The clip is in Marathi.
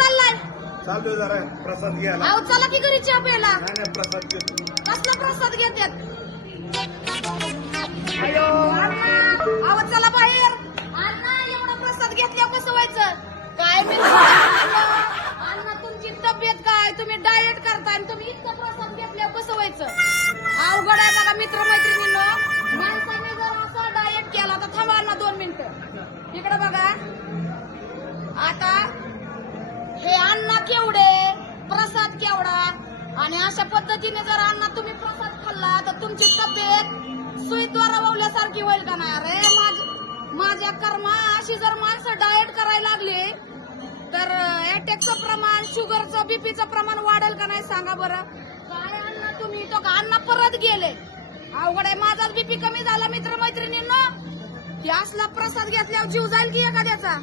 चाललाय? चालतोय जरा प्रसाद घ्यायला. अहो चला की घरी चहा प्यायला. नाही प्रसाद घेतो. कसला प्रसाद घेतात? अयो अण्णा, अहो चला बाहेर. अण्णा एवढा प्रसाद घेतल्यावर कसं व्हायचं? काय मी अण्णा तुमची तब्येत काय? तुम्ही डाएट करताय आणि तुम्ही इतका प्रसाद घेतल्यावर कसं व्हायचं? अवघड आहे बघा मित्रमैत्रिणींनो. माणसाने जर असा डाएट केला तर थांबा ना 2 मिनिटं. इकडे बघा आता हे अण्णा केवढे, प्रसाद केवढा, आणि अशा पद्धतीने जर अण्णा तुम्ही प्रसाद खाल्ला तर तुमची तब्येत सुईद्वारा वावल्यासारखी होईल का नाही? अरे माझ्या कर्मा अशी जर माणसं डाएट करायला लागली तर अटॅकचं प्रमाण, शुगरचं, बीपीचं प्रमाण वाढेल का नाही सांगा बरं? काय अण्णा तुम्ही तो का अण्णा परत गेले? अवघड आहे. माझाच बीपी कमी झाला मित्रमैत्रिणींनो. की असला प्रसाद घेतल्यावर जीव जाईल की एखाद्याचा?